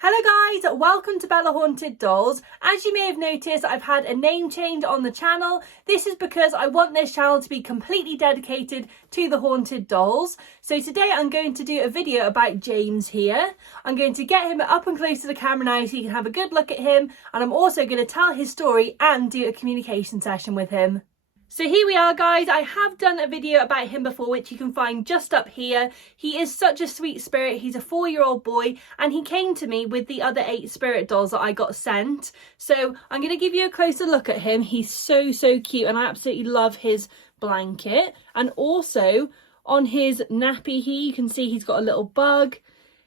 Hello guys, welcome to Bella Haunted Dolls. As you may have noticed, I've had a name change on the channel. This is because I want this channel to be completely dedicated to the haunted dolls. So today I'm going to do a video about James here. I'm going to get him up and close to the camera now so you can have a good look at him. And I'm also going to tell his story and do a communication session with him. So here we are guys, I have done a video about him before which you can find just up here. He is such a sweet spirit, he's a 4-year-old boy and he came to me with the other 8 spirit dolls that I got sent. So I'm going to give you a closer look at him. He's so cute and I absolutely love his blanket. And also on his nappy here you can see he's got a little bug.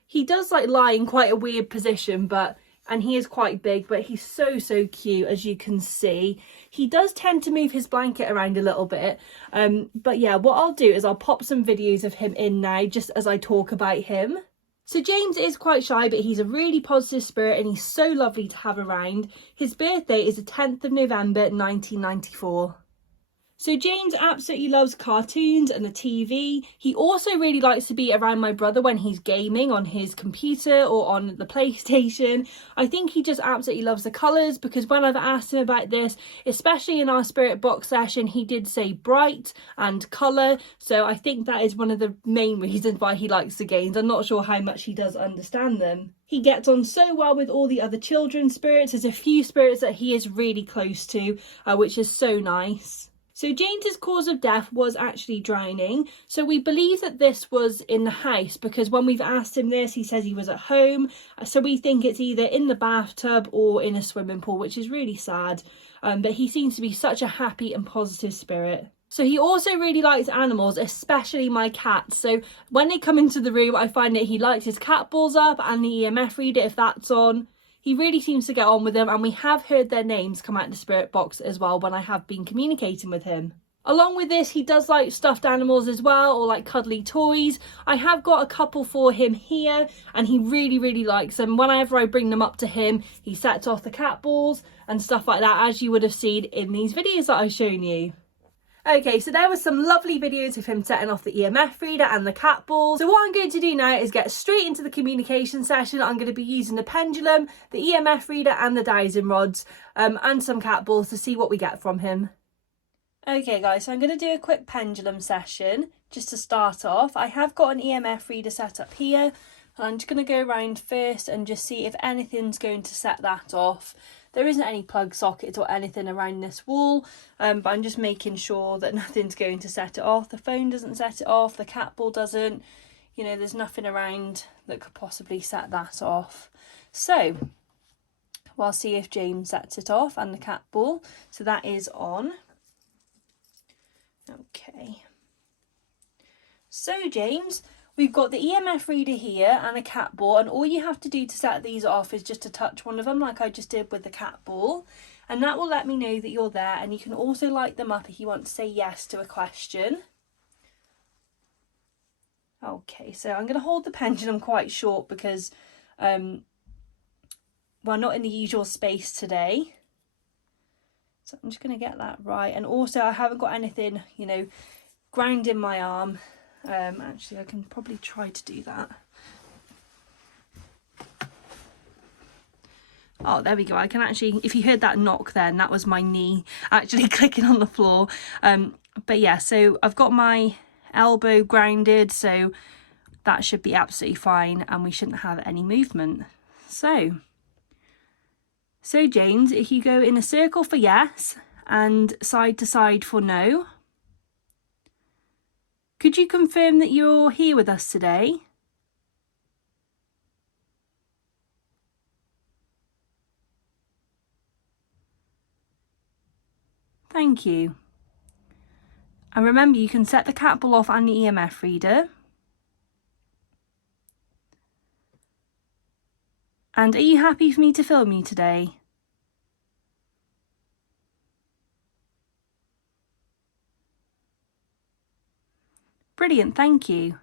He does like lie in quite a weird position and he is quite big, but he's so cute, as you can see. He does tend to move his blanket around a little bit. But yeah, what I'll do is I'll pop some videos of him in now, just as I talk about him. So James is quite shy, but he's a really positive spirit and he's so lovely to have around. His birthday is the 10th of November, 1994. So James absolutely loves cartoons and the TV. He also really likes to be around my brother when he's gaming on his computer or on the PlayStation. I think he just absolutely loves the colours, because when I've asked him about this, especially in our spirit box session, he did say bright and colour. So I think that is one of the main reasons why he likes the games. I'm not sure how much he does understand them. He gets on so well with all the other children's spirits. There's a few spirits that he is really close to, which is so nice. So James's cause of death was actually drowning. So we believe that this was in the house, because when we've asked him this, he says he was at home. So we think it's either in the bathtub or in a swimming pool, which is really sad. But he seems to be such a happy and positive spirit. So he also really likes animals, especially my cats. So when they come into the room, I find that he likes his cat balls up and the EMF reader if that's on. He really seems to get on with them, and we have heard their names come out of the spirit box as well when I have been communicating with him. Along with this, he does like stuffed animals as well, or like cuddly toys. I have got a couple for him here and he really likes them. Whenever I bring them up to him, he sets off the cat balls and stuff like that, as you would have seen in these videos that I've shown you. Okay, so there was some lovely videos of him setting off the EMF reader and the cat ball. So what I'm going to do now is get straight into the communication session. I'm going to be using the pendulum, the EMF reader and the dowsing rods and some cat balls to see what we get from him. Okay guys, so I'm going to do a quick pendulum session just to start off. I have got an EMF reader set up here. And I'm just going to go around first and just see if anything's going to set that off. There isn't any plug sockets or anything around this wall, but I'm just making sure that nothing's going to set it off. The phone doesn't set it off, the cat ball doesn't. You know, there's nothing around that could possibly set that off. So we'll see if James sets it off and the cat ball. So that is on. Okay. So James, we've got the EMF reader here and a cat ball, and all you have to do to set these off is just to touch one of them like I just did with the cat ball, and that will let me know that you're there. And you can also light them up if you want to say yes to a question. Okay, so I'm going to hold the pendulum quite short because we're not in the usual space today. So I'm just going to get that right. And also I haven't got anything, you know, grounding my arm. Actually, I can probably try to do that. Oh, there we go. I can actually, if you heard that knock then, that was my knee actually clicking on the floor. But yeah, so I've got my elbow grounded, so that should be absolutely fine and we shouldn't have any movement. So James, if you go in a circle for yes and side to side for no. Could you confirm that you're here with us today? Thank you. And remember, you can set the cat ball off and the EMF reader. And are you happy for me to film you today? Brilliant, thank you.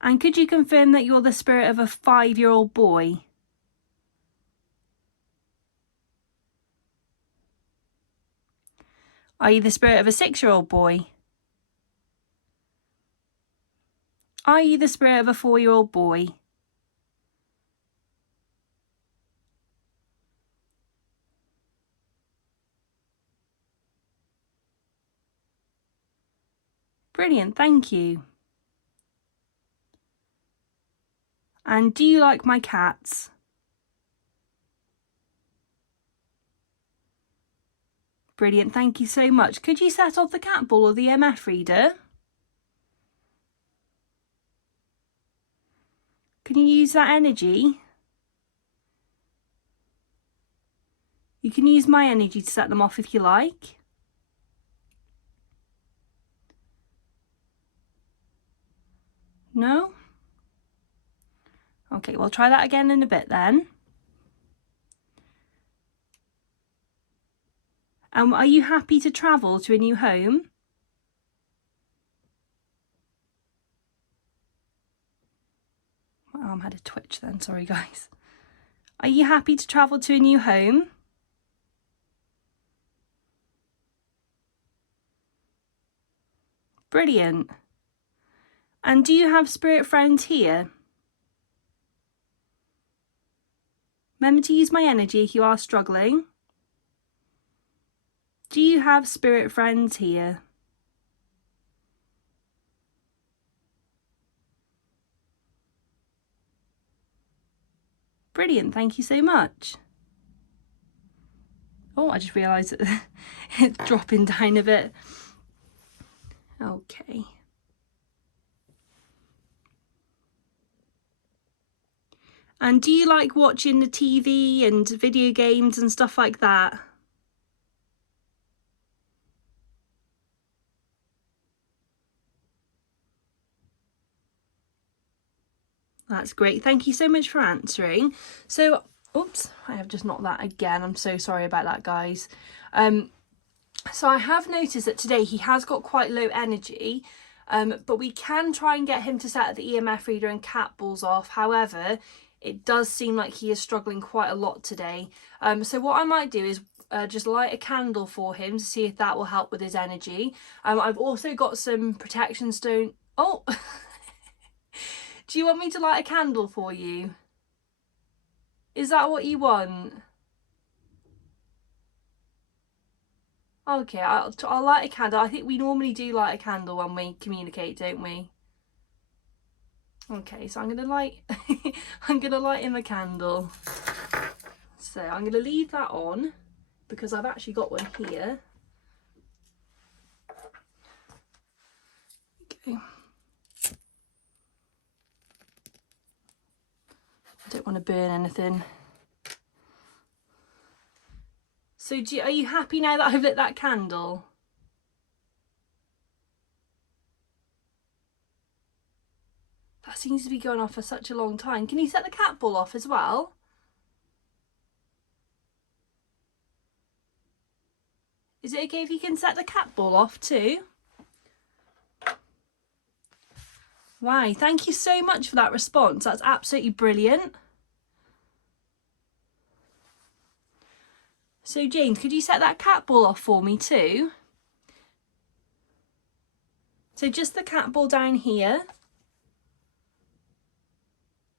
And could you confirm that you're the spirit of a 5-year-old boy? Are you the spirit of a 6-year-old boy? Are you the spirit of a 4-year-old boy? Brilliant, thank you. And do you like my cats? Brilliant, thank you so much. Could you set off the cat ball or the EMF reader? Can you use that energy? You can use my energy to set them off if you like. No? Okay, we'll try that again in a bit then. Are you happy to travel to a new home? My arm had a twitch then, sorry guys. Are you happy to travel to a new home? Brilliant. And do you have spirit friends here? Remember to use my energy if you are struggling. Do you have spirit friends here? Brilliant, thank you so much. Oh, I just realised that it's dropping down a bit. Okay. And do you like watching the TV and video games and stuff like that? That's great. Thank you so much for answering. So, oops, I have just knocked that again. I'm so sorry about that, guys. So I have noticed that today he has got quite low energy, but we can try and get him to set the EMF reader and cat balls off. However, it does seem like he is struggling quite a lot today. So what I might do is just light a candle for him to see if that will help with his energy. I've also got some protection stone. Oh, do you want me to light a candle for you? Is that what you want? Okay, I'll light a candle. I think we normally do light a candle when we communicate, don't we? Okay, so I'm gonna light I'm gonna light him a candle. So I'm gonna leave that on because I've actually got one here. Okay. I don't want to burn anything. So are you happy now that I've lit that candle? That seems to be going off for such a long time. Can you set the cat ball off as well? Is it okay if you can set the cat ball off too? Wow, thank you so much for that response. That's absolutely brilliant. So James, could you set that cat ball off for me too? So just the cat ball down here.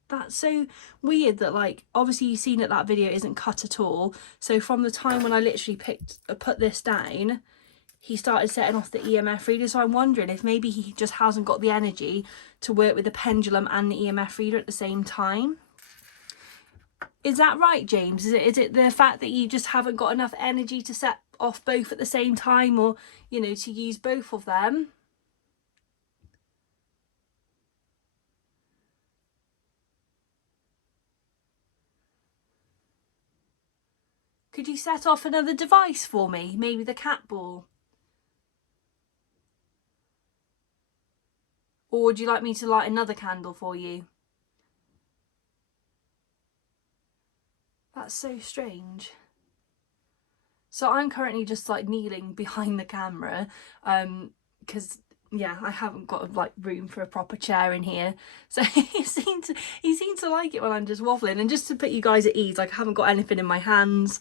That's so weird that, like, obviously you've seen that video isn't cut at all. So from the time when I literally put this down, he started setting off the EMF reader. So I'm wondering if maybe he just hasn't got the energy to work with the pendulum and the EMF reader at the same time. Is that right, James? Is it the fact that you just haven't got enough energy to set off both at the same time, or, you know, to use both of them? Could you set off another device for me? Maybe the cat ball? Or would you like me to light another candle for you? That's so strange. So I'm currently just like kneeling behind the camera because yeah, I haven't got like room for a proper chair in here. So he seemed to like it when I'm just waffling. And just to put you guys at ease, like I haven't got anything in my hands.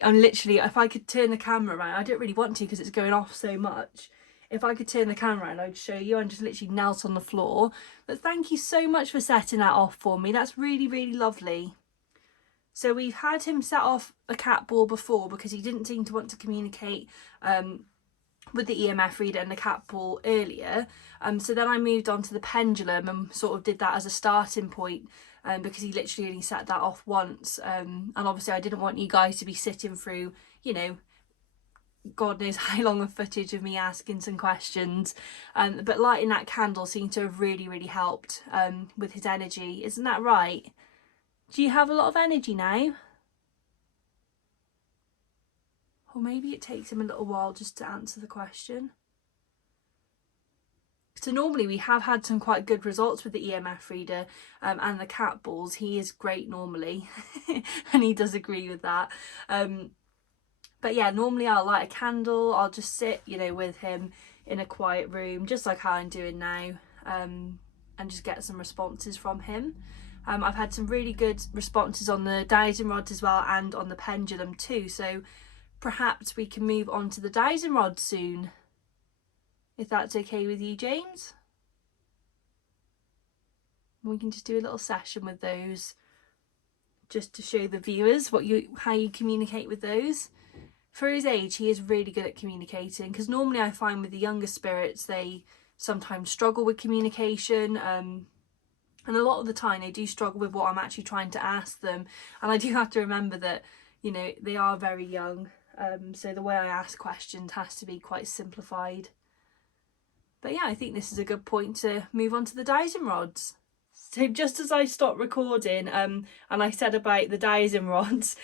I'm literally, if I could turn the camera around, I don't really want to because it's going off so much. If I could turn the camera around, I'd show you. I'm just literally knelt on the floor. But thank you so much for setting that off for me. That's really, really lovely. So we've had him set off a cat ball before because he didn't seem to want to communicate with the EMF reader and the cat ball earlier. So then I moved on to the pendulum and sort of did that as a starting point, because he literally only set that off once. And obviously I didn't want you guys to be sitting through, you know, God knows how long of footage of me asking some questions. But lighting that candle seemed to have really helped with his energy. Isn't that right? Do you have a lot of energy now? Or maybe it takes him a little while just to answer the question. So normally we have had some quite good results with the EMF reader and the cat balls. He is great normally and he does agree with that. But yeah, normally I'll light a candle, I'll just sit, you know, with him in a quiet room, just like how I'm doing now, and just get some responses from him. I've had some really good responses on the dowsing rod as well and on the pendulum too, so perhaps we can move on to the dowsing rod soon, if that's okay with you, James. We can just do a little session with those, just to show the viewers how you communicate with those. For his age, he is really good at communicating, because normally I find with the younger spirits they sometimes struggle with communication, and a lot of the time they do struggle with what I'm actually trying to ask them, and I do have to remember that, you know, they are very young, so the way I ask questions has to be quite simplified. But yeah, I think this is a good point to move on to the dowsing rods. So just as I stopped recording and I said about the dowsing rods,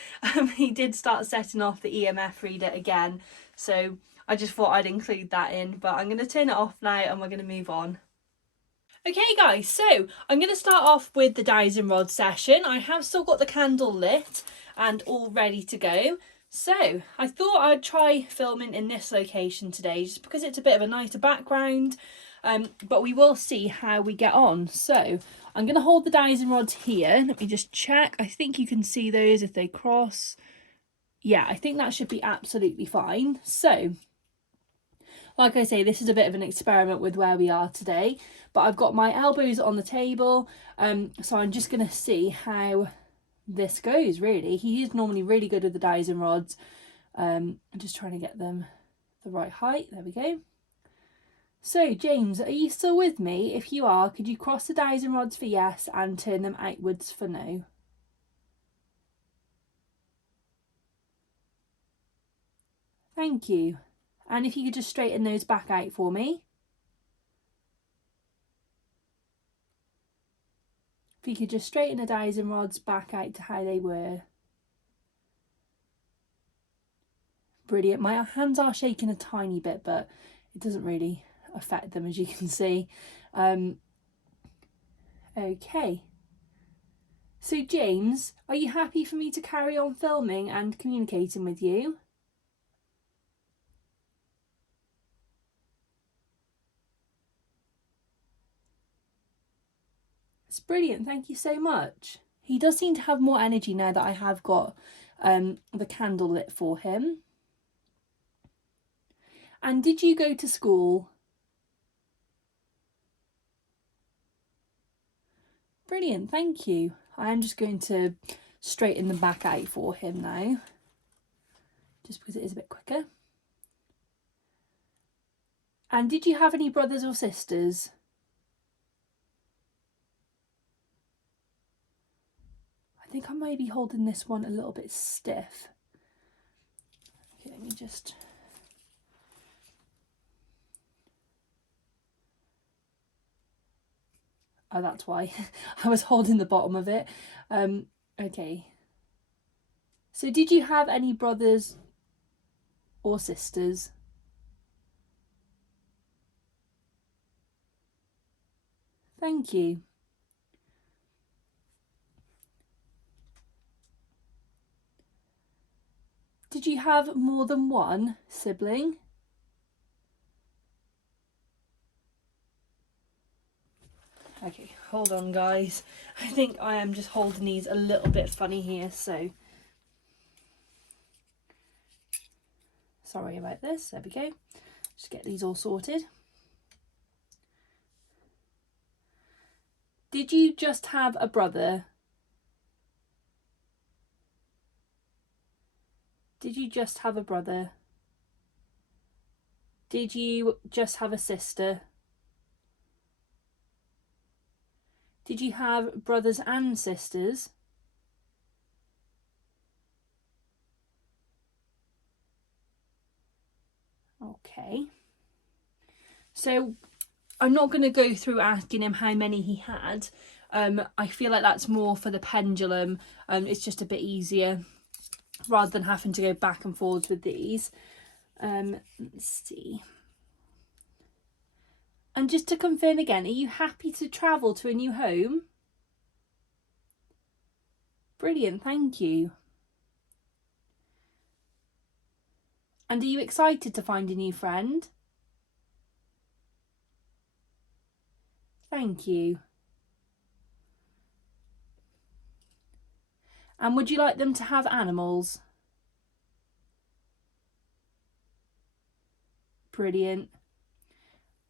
he did start setting off the EMF reader again. So I just thought I'd include that in, but I'm going to turn it off now and we're going to move on. Okay guys, so I'm going to start off with the dowsing rod session. I have still got the candle lit and all ready to go. So I thought I'd try filming in this location today just because it's a bit of a nicer background, but we will see how we get on. So I'm going to hold the dowsing rods here. Let me just check. I think you can see those if they cross. Yeah, I think that should be absolutely fine. So like I say, this is a bit of an experiment with where we are today, but I've got my elbows on the table, so I'm just going to see how this goes, really. He is normally really good with the dowsing rods. I'm just trying to get them the right height. There we go. So, James, are you still with me? If you are, could you cross the dowsing rods for yes and turn them outwards for no? Thank you. And if you could just straighten those back out for me. If you could just straighten the dowsing rods back out to how they were. Brilliant. My hands are shaking a tiny bit, but it doesn't really affect them, as you can see. Okay. So James, are you happy for me to carry on filming and communicating with you? It's brilliant, thank you so much. He does seem to have more energy now that I have got the candle lit for him. And did you go to school? Brilliant, thank you. I am just going to straighten the back out for him now, just because it is a bit quicker. And did you have any brothers or sisters? I think I may be holding this one a little bit stiff. Okay, let me just... Oh, that's why. I was holding the bottom of it. Okay. So did you have any brothers or sisters? Thank you. Did you have more than one sibling? Okay, hold on guys. I think I am just holding these a little bit funny here, so sorry about this. There we go. Just get these all sorted. Did you just have a brother? Did you just have a brother? Did you just have a sister? Did you have brothers and sisters? Okay. So I'm not going to go through asking him how many he had. I feel like that's more for the pendulum. It's just a bit easier rather than having to go back and forwards with these. Let's see. And just to confirm again, are you happy to travel to a new home? Brilliant, thank you. And are you excited to find a new friend? Thank you. And would you like them to have animals? Brilliant.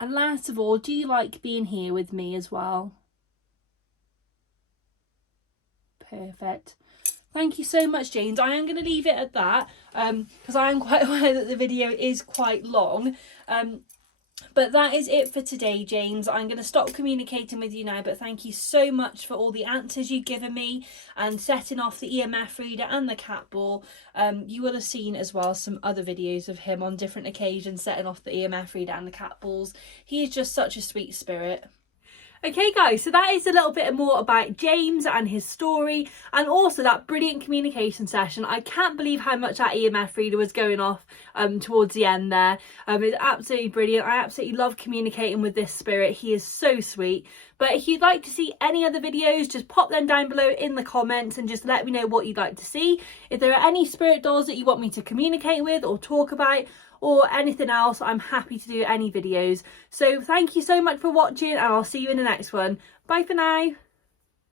And last of all, do you like being here with me as well? Perfect. Thank you so much, James. I am going to leave it at that because I am quite aware that the video is quite long. But that is it for today, James. I'm going to stop communicating with you now, but thank you so much for all the answers you've given me and setting off the EMF reader and the cat ball. You will have seen as well some other videos of him on different occasions setting off the EMF reader and the cat balls. He is just such a sweet spirit. Okay guys, so that is a little bit more about James and his story and also that brilliant communication session. I can't believe how much that EMF reader was going off towards the end there. It's absolutely brilliant. I absolutely love communicating with this spirit. He is so sweet. But if you'd like to see any other videos, just pop them down below in the comments and just let me know what you'd like to see. If there are any spirit dolls that you want me to communicate with or talk about, or anything else, I'm happy to do any videos. So thank you so much for watching and I'll see you in the next one. Bye for now.